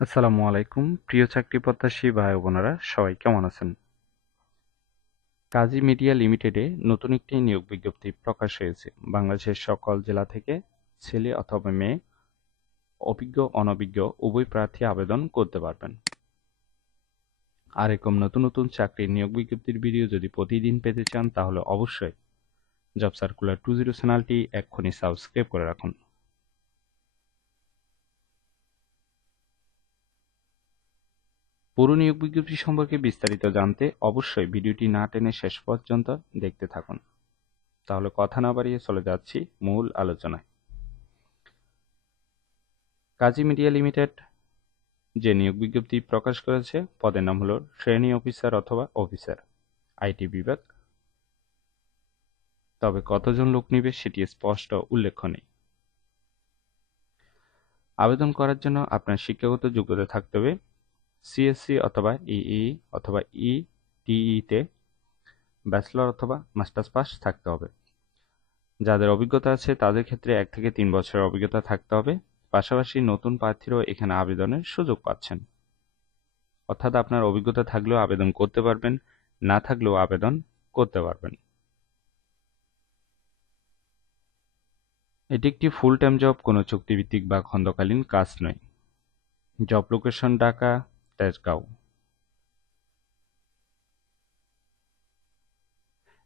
আসসালামু আলাইকুম প্রিয় চাকরি প্রত্যাশী ভাই ও বোনেরা সবাই কেমন আছেন? কাজী মিডিয়া লিমিটেডে নতুন একটি নিয়োগ বিজ্ঞপ্তি প্রকাশ হয়েছে। বাংলাদেশের সকল জেলা থেকে ছেলে অথবা মেয়ে, অভিজ্ঞ অনভিজ্ঞ উভয় প্রার্থী আবেদন করতে পারবেন। আর এরকম নতুন নতুন চাকরির নিয়োগ বিজ্ঞপ্তির ভিডিও যদি প্রতিদিন পেতে চান তাহলে অবশ্যই জব সার্কুলার 20 চ্যানেলটি এক্ষুনি সাবস্ক্রাইব করে রাখুন। পুরো নিয়োগ বিজ্ঞপ্তি সম্পর্কে বিস্তারিত জানতে অবশ্যই ভিডিওটি না টেনে শেষ পর্যন্ত দেখতে থাকুন। তাহলে কথা না বাড়িয়ে চলে যাচ্ছি মূল আলোচনায়। কাজী মিডিয়া লিমিটেড যে নিয়োগ বিজ্ঞপ্তি প্রকাশ করেছে পদের নাম হলো ট্রেনি অফিসার অথবা অফিসার, আইটি বিভাগ। তবে কতজন লোক নিবে সেটি স্পষ্ট উল্লেখ নেই। আবেদন করার জন্য আপনার শিক্ষাগত যোগ্যতা থাকতে হবে সিএসসি অথবা ইই অথবা ইটিইতে ব্যাচেলর অথবা মাস্টার্স পাস থাকতে হবে। যাদের অভিজ্ঞতা আছে তাদের ক্ষেত্রে 1 থেকে 3 বছরের অভিজ্ঞতা থাকতে হবে। পাশাপাশি নতুন প্রার্থীরাও এখানে আবেদনের সুযোগ পাচ্ছেন। অর্থাৎ আপনার অভিজ্ঞতা থাকলেও আবেদন করতে পারবেন, না থাকলেও আবেদন করতে পারবেন। এটি একটি ফুল টাইম জব, কোনো চুক্তিভিত্তিক বা খণ্ডকালীন কাজ নয়। Job location Dhaka, Tejgaon.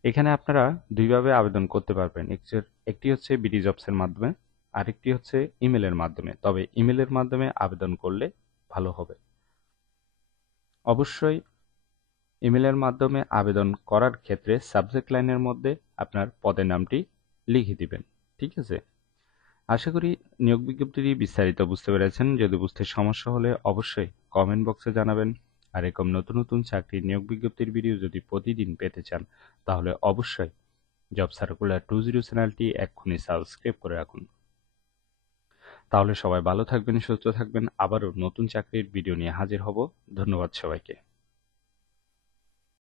এখানে আপনারা দুইভাবে আবেদন করতে পারবেন। একটি হচ্ছে বিডি জবসের মাধ্যমে, আরেকটি হচ্ছে ইমেলের মাধ্যমে। তবে ইমেলের মাধ্যমে আবেদন করলে ভালো হবে। অবশ্যই ইমেলের মাধ্যমে আবেদন করার ক্ষেত্রে সাবজেক্ট লাইনের মধ্যে আপনার পদের নামটি লিখে দিবেন। ঠিক আছে? আশা করি নিয়োগ বিজ্ঞপ্তিটি বিস্তারিত বুঝতে পেরেছেন। যদি বুঝতে সমস্যা হলে অবশ্যই কমেন্ট বক্সে জানাবেন। আর এরকম নতুন নতুন চাকরির নিয়োগ বিজ্ঞপ্তির ভিডিও যদি প্রতিদিন পেতে চান তাহলে অবশ্যই জব সার্কুলার 20 চ্যানেলটি এক্ষুনি সাবস্ক্রাইব করে রাখুন। তাহলে সবাই ভালো থাকবেন, সুস্থ থাকবেন। আবারও নতুন চাকরির ভিডিও নিয়ে হাজির হব। ধন্যবাদ সবাইকে।